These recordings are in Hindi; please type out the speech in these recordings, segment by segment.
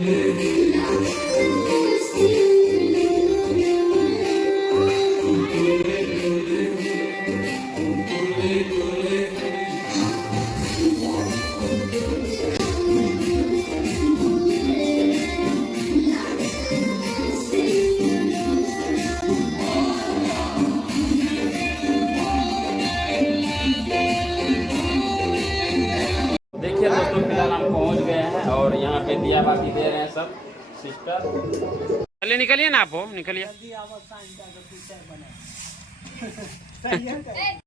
देखिए दोस्तों, फिलहाल हम पहुंच गए हैं और यहाँ पे दिया बाती दे रहे हैं सब सिस्टर। चलिए निकलिए ना, आप निकलिए।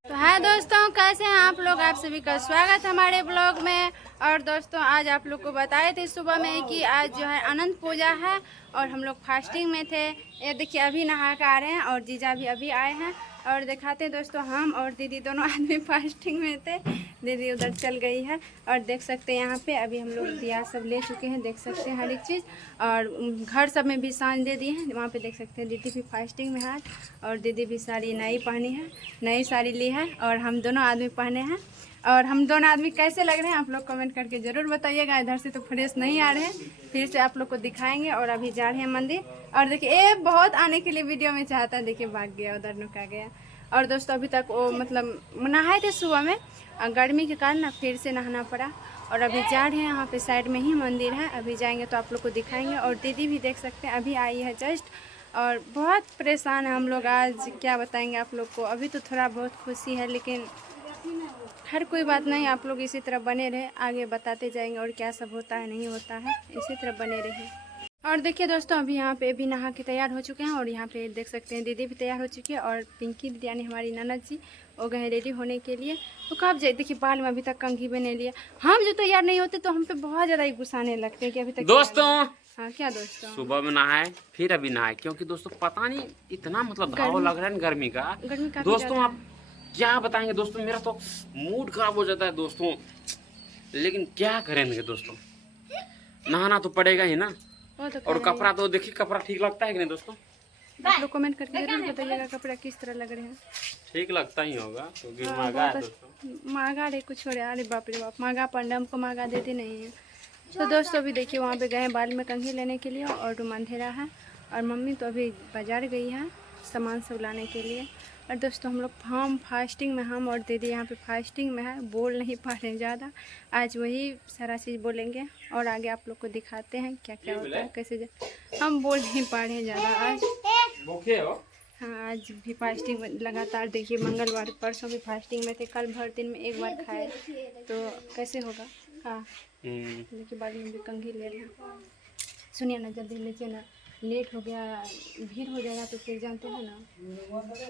तो है दोस्तों, कैसे हैं आप लोग? आप सभी का स्वागत हमारे ब्लॉग में। और दोस्तों, आज आप लोग को बताए थे सुबह में कि आज जो है अनंत पूजा है और हम लोग फास्टिंग में थे। ये देखिए, अभी नहा के आ रहे हैं और जीजा भी अभी आए हैं। और दिखाते हैं दोस्तों, हम और दीदी दोनों आदमी फास्टिंग में थे। दीदी उधर चल गई है और देख सकते हैं यहाँ पे अभी हम लोग दिया सब ले चुके हैं, देख सकते हैं हर एक चीज़। और घर सब में भी सांझ दे दिए हैं। वहाँ पे देख सकते हैं दीदी भी फास्टिंग में है और दीदी भी साड़ी नई पहनी है, नई साड़ी ली है और हम दोनों आदमी पहने हैं। और हम दोनों आदमी कैसे लग रहे हैं आप लोग कमेंट करके ज़रूर बताइएगा। इधर से तो फ्रेश नहीं आ रहे हैं, फिर से आप लोग को दिखाएंगे। और अभी जा रहे हैं मंदिर। और देखिए, ये बहुत आने के लिए वीडियो में चाहता है, देखिए भाग गया, उधर नुका गया। और दोस्तों, अभी तक वो मतलब नहाए थे सुबह में, गर्मी के कारण ना फिर से नहाना पड़ा। और अभी जा रहे हैं, यहाँ पे साइड में ही मंदिर है, अभी जाएंगे तो आप लोग को दिखाएंगे। और दीदी भी देख सकते हैं अभी आई है जस्ट। और बहुत परेशान है हम लोग आज, क्या बताएंगे आप लोग को। अभी तो थोड़ा बहुत खुशी है, लेकिन हर कोई बात नहीं। आप लोग इसी तरह बने रहे, आगे बताते जाएंगे और क्या सब होता है नहीं होता है, इसी तरह बने रहे। और देखिए दोस्तों, अभी यहाँ पे भी नहा के तैयार हो चुके हैं और यहाँ पे देख सकते हैं दीदी भी तैयार हो चुकी है। और पिंकी दीदी यानी हमारी ननद जी वो गए रेडी होने के लिए। तो कब जाए, देखिए बाल में अभी तक कंघी भी नहीं लिया। हम जो तैयार नहीं होते तो हम पे बहुत ज़्यादा ही गुस्सा आने लगते हैं कि अभी तक दोस्तों। हाँ क्या दोस्तों, सुबह में नहाए फिर अभी नहाए, क्योंकि दोस्तों पता नहीं इतना मतलब घाव लग रहा है गर्मी का। दोस्तों आप क्या बताएंगे दोस्तों, मेरा तो मूड खराब हो जाता है दोस्तों, लेकिन क्या करेंगे दोस्तों, नहाना तो पड़ेगा ही ना। तो और कपड़ा तो देखिए, कपड़ा ठीक लगता है कि नहीं दोस्तों? आप लोग कमेंट करके जरूर बताइएगा कपड़ा किस तरह लग रहे हैं। ठीक लगता ही होगा, क्योंकि महंगा है दोस्तों। महंगा रे कुछ हो रहा है, अरे बाप रे बाप, महंगा पड़ना, हमको महंगा देते नहीं है। तो दोस्तों, अभी देखिए वहाँ पे गए बाल में कंघी लेने के लिए और रूम अंधेरा है। और मम्मी तो अभी बाजार गई है सामान सब लाने के लिए। और दोस्तों, हम फास्टिंग में, हम और दीदी यहाँ पे फास्टिंग में है, बोल नहीं पा रहे हैं ज़्यादा। आज वही सारा चीज़ बोलेंगे और आगे आप लोग को दिखाते हैं क्या क्या होता है, कैसे हम बोल नहीं पा रहे हैं ज़्यादा आज। भूखे हो? हाँ, आज भी फास्टिंग में लगातार, देखिए मंगलवार परसों भी फास्टिंग में थे, कल भर दिन में एक बार खाए तो कैसे होगा। हाँ देखिए, बाल में भी कंघी ले रहे हैं। सुनिए ना, जल्दी नीचे ना, लेट हो गया, भीड़ हो जाएगा तो फिर जानते हैं ना।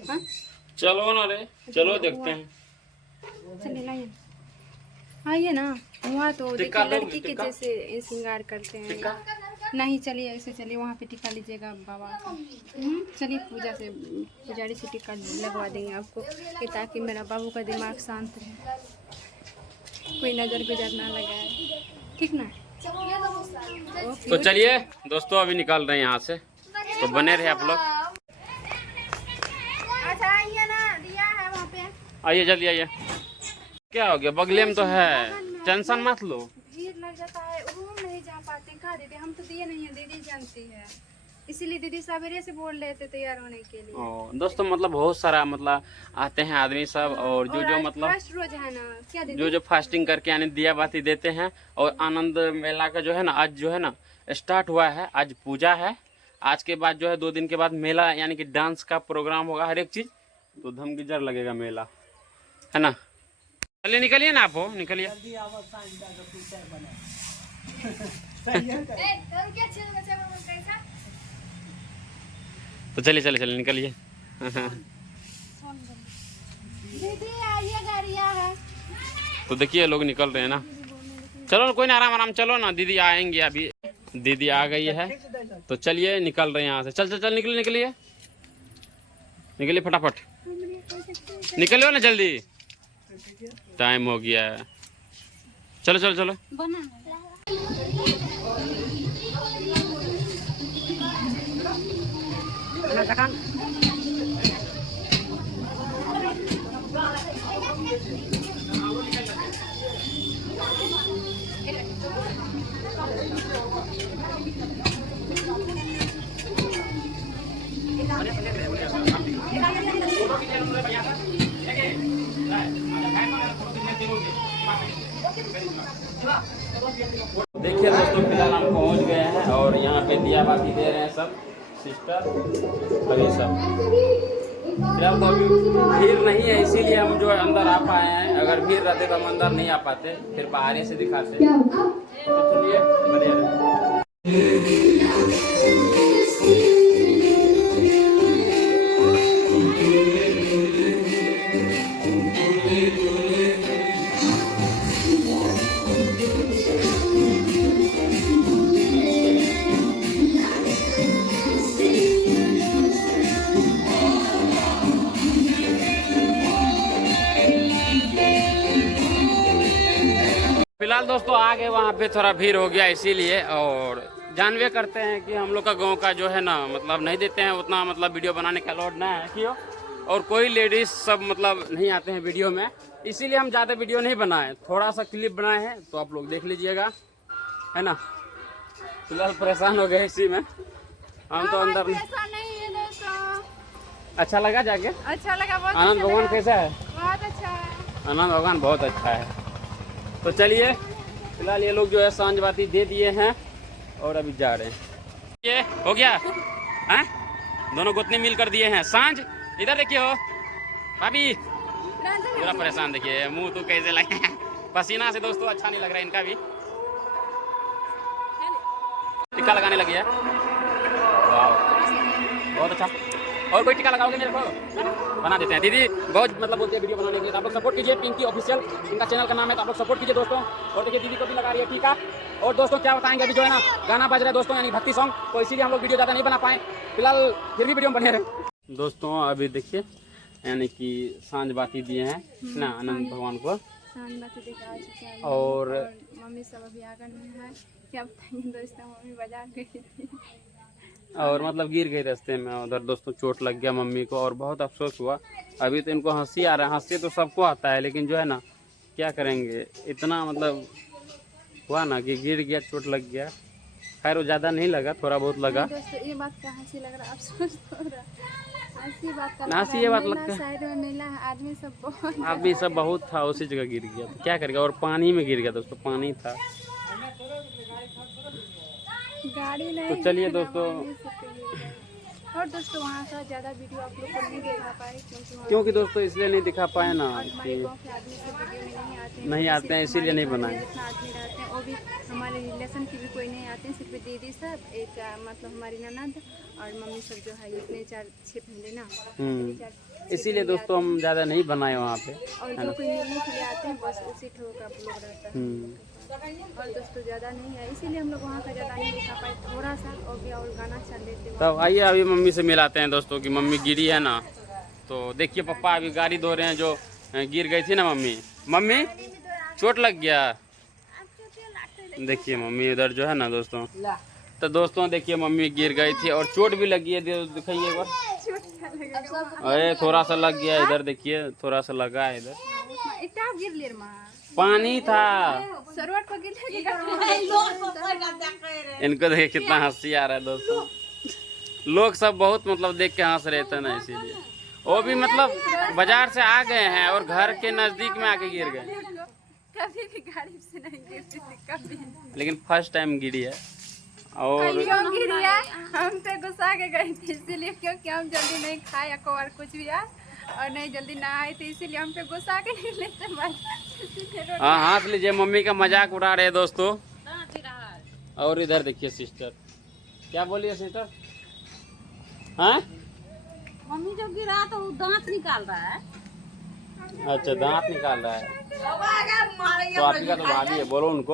हाँ चलो ना रे, चलो देखते हैं। चलिए लाइए, आइए ना। वहाँ तो देखिए लड़की के जैसे श्रृंगार करते हैं। नहीं चलिए ऐसे चलिए, वहाँ पे टिका लीजिएगा बाबा का। चलिए पूजा से, पुजारी से टिका लगवा देंगे आपको, कि ताकि मेरा बाबू का दिमाग शांत रहे, कोई नज़र गुजर ना लगाए, ठीक ना। तो चलिए दोस्तों, अभी निकाल रहे हैं यहाँ से, तो बने रहे आप लोग। अच्छा आइए ना, दिया है वहाँ पे, आइए जल्दी आइए। क्या हो गया, बगले में तो है, टेंशन मत लो। भीड़ लग जाता है, रूम नहीं जा पाते। कहा दीदी, हम तो दिए नहीं है, दीदी जानती है, इसीलिए दीदी सवेरे से बोल रहे थे तैयार होने के लिए। दोस्तों मतलब बहुत सारा मतलब आते हैं आदमी सब, और जो मतलब फर्स्ट रोज है ना, क्या दीदी? जो फास्टिंग करके यानी दिया बाती देते हैं। और आनंद मेला का जो है ना, आज जो है ना स्टार्ट हुआ है, आज पूजा है। आज के बाद जो है 2 दिन के बाद मेला, यानी कि डांस का प्रोग्राम होगा, हर एक चीज तो धमकीजर लगेगा मेला, है ना। चलिए निकलिए ना, आप निकलिए। तो चलिए चलिए चलिए निकलिए। दीदी आइए, गाड़ियाँ है। तो देखिए लोग निकल रहे हैं ना, चलो ना, कोई ना, आराम आराम चलो ना, दीदी आएंगे अभी। दीदी आ गई है, तो चलिए निकल रहे हैं यहाँ से। चल चल चल, निकलिए निकलिए निकलिए, फटाफट निकलियो ना, जल्दी टाइम हो गया है। चलो चलो चलो। हम पहुंच गए हैं और यहाँ पे दिया बाती दे रहे हैं सब सिस्टर अभी सब। फिलहाल तो अभी भीड़ नहीं है, इसीलिए हम जो है अंदर आ पाए हैं। अगर भीड़ रहते तो हम अंदर नहीं आ पाते, फिर बाहर से दिखाते। तो चलिए बढ़िया रहे। फिलहाल दोस्तों आ गए, वहाँ पे थोड़ा भीड़ हो गया इसीलिए। और जानवे करते हैं कि हम लोग का गांव का जो है ना मतलब नहीं देते हैं उतना, मतलब वीडियो बनाने का अलाउड ना है क्यों, और कोई लेडीज सब मतलब नहीं आते हैं वीडियो में, इसीलिए हम ज़्यादा वीडियो नहीं बनाए, थोड़ा सा क्लिप बनाए हैं तो आप लोग देख लीजिएगा, है ना। फिलहाल परेशान हो गए इसी में हम तो अंदर। ऐसा नहीं है दोस्तों। अच्छा लगा जाके? अच्छा लगा, बहुत आनंद अच्छा भगवान लगा। कैसा है? बहुत अच्छा है। आनंद भगवान बहुत अच्छा है। तो चलिए फिलहाल ये लोग जो है सांझ बाती दे दिए हैं और अभी जा रहे हैं। ये हो गया हैं? दोनों गोतनी मिल कर दिए हैं सांझ। इधर देखिए हो भाभी, पूरा परेशान देखिए, मुंह तो कैसे लगे पसीना से दोस्तों, अच्छा नहीं लग रहा है इनका भी। टीका लगाने लगी है, वाह बहुत अच्छा। और कोई टीका लगाओगे मेरे को? बना देते हैं दीदी, बहुत मतलब बोलते हैं वीडियो बनाने के लिए। आप लोग सपोर्ट कीजिए, पिंकी ऑफिशियल इनका चैनल का नाम है, तो आप लोग सपोर्ट कीजिए दोस्तों। और देखिए दीदी को भी लगा रही है टीका। और दोस्तों क्या बताएंगे, अभी जो है ना गाना बज रहा है दोस्तों, यानी भक्ति सॉन्ग, तो इसीलिए हम लोग वीडियो ज़्यादा नहीं बना पाए। फिलहाल फिर भी वीडियो में बने रहे दोस्तों। अभी देखिए यानी कि सांझ बाती दिए हैं ना आनंद भगवान को, और मम्मी सब अभी आकर में है। क्या बताएंगे दोस्तों, मम्मी बाजार गई थी और मतलब गिर गई रास्ते में उधर दोस्तों, चोट लग गया मम्मी को और बहुत अफसोस हुआ। अभी तो इनको हंसी आ रहा है, हंसी तो सबको आता है, लेकिन जो है ना क्या करेंगे, इतना मतलब हुआ ना कि गिर गया, चोट लग गया। खैर वो ज़्यादा नहीं लगा, थोड़ा बहुत लगा। दोस्तों ये बात का हंसी लग रहा है, अफसोस हो रहा है। हंसी बात का हंसी ये बात लगता है, साइड में मेला है, आदमी सब बहुत था, उसी जगह गिर गया, तो क्या करेगा। और पानी में गिर गया दोस्तों, पानी था। गाड़ी नहीं। तो चलिए दोस्तों, और दोस्तों वहाँ का ज़्यादा वीडियो आप लोग को नहीं दिखा पाए क्योंकि दोस्तों इसलिए नहीं दिखा पाए ना हमारे कि गाँव के आदमी सब वीडियो में नहीं आते हैं, इसीलिए नहीं बनाए। जितना आदमी रहते हैं वो भी हमारे रिलेशन के भी कोई नहीं आते हैं, सिर्फ दीदी सब, एक मतलब हमारी ननद और मम्मी सब जो है, इतने 4-6 फैमिली ना, इसीलिए दोस्तों हम ज़्यादा नहीं बनाए वहाँ पे। और जो कोई मिलने के लिए आते हैं बस उसी ठोक का लोग रहता है। और दोस्तों ज़्यादा नहीं है, इसीलिए हम लोग वहाँ का ज़्यादा नहीं दिखा पाए, थोड़ा सा हो गया और गाना चल देते हैं। तब आइए अभी मम्मी से मिलाते हैं दोस्तों की मम्मी गिरी है ना, तो देखिए पापा अभी गाड़ी धो रहे हैं, जो गिर गई थी ना मम्मी। मम्मी चोट लग गया, देखिए मम्मी इधर जो है ना दोस्तों। तो दोस्तों देखिए मम्मी गिर गई थी और चोट भी लगी है, दिखाइए एक बार। अरे थोड़ा सा लग गया इधर, देखिए थोड़ा सा लगा है इधर, पानी था। इनको देखिए कितना हंसी आ रहा है दोस्तों, लोग सब बहुत मतलब देख के हंस रहे थे ना, इसीलिए। वो भी मतलब बाजार से आ गए हैं और घर के नजदीक में आके गिर गए। कभी भी गाड़ी से नहीं गिरती थी कभी, लेकिन फर्स्ट टाइम गिरी है। और क्यों गिरी है, हम पे गुस्सा के गई थी इसीलिए, क्योंकि हम जल्दी नहीं खाए और कुछ भी है और नहीं जल्दी ना आए थे, इसीलिए हम पे गुस्सा के नहीं लेते। हाँ हंस लीजिए, मम्मी का मजाक उड़ा रहे दोस्तों। और इधर देखिए सिस्टर, क्या बोलिए सिस्टर? हाँ मम्मी जब गिरा तो दांत निकाल रहा है। अच्छा दांत निकाल रहा है, तो आप ही का तो भाभी है, बोलो उनको।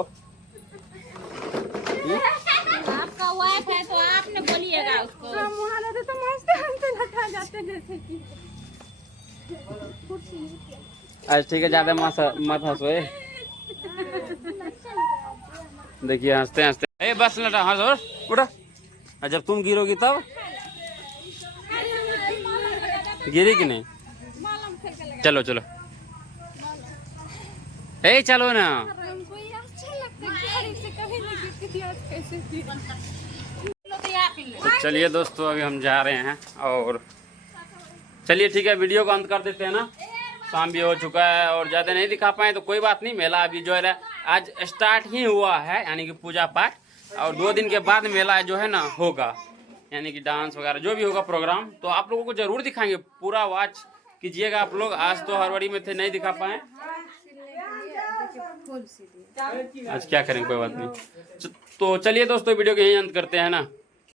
आपका वाइफ है तो आपने बोलिएगा उसको। हम वहाँ रहते तो मस्त हंसते लगा जाते जैसे कि। आज ठीक है, ज्यादा मत हंसोए, देखिए हंसते हंसते। ए बस लटा हंस और उठो, और जब तुम गिरोगी तब गिरी कि नहीं? चलो चलो, ए चलो ना। हमको ये अच्छा लगता है, गाड़ी से कभी नहीं गिरती थी, आज कैसे गिरी। तो चलिए दोस्तों अभी हम जा रहे हैं, और चलिए ठीक है वीडियो को अंत कर देते हैं ना, शाम भी हो चुका है और ज़्यादा नहीं दिखा पाए तो कोई बात नहीं। मेला अभी जो है आज स्टार्ट ही हुआ है, यानी कि पूजा पाठ, और 2 दिन के बाद मेला जो है ना होगा, यानी कि डांस वगैरह जो भी होगा प्रोग्राम, तो आप लोगों को जरूर दिखाएंगे। पूरा वॉच कीजिएगा आप लोग। आज तो हड़बड़ी में थे, नहीं दिखा पाए। आज क्या करेंगे, कोई बात नहीं। तो चलिए दोस्तों, वीडियो के यहीं अंत करते हैं ना।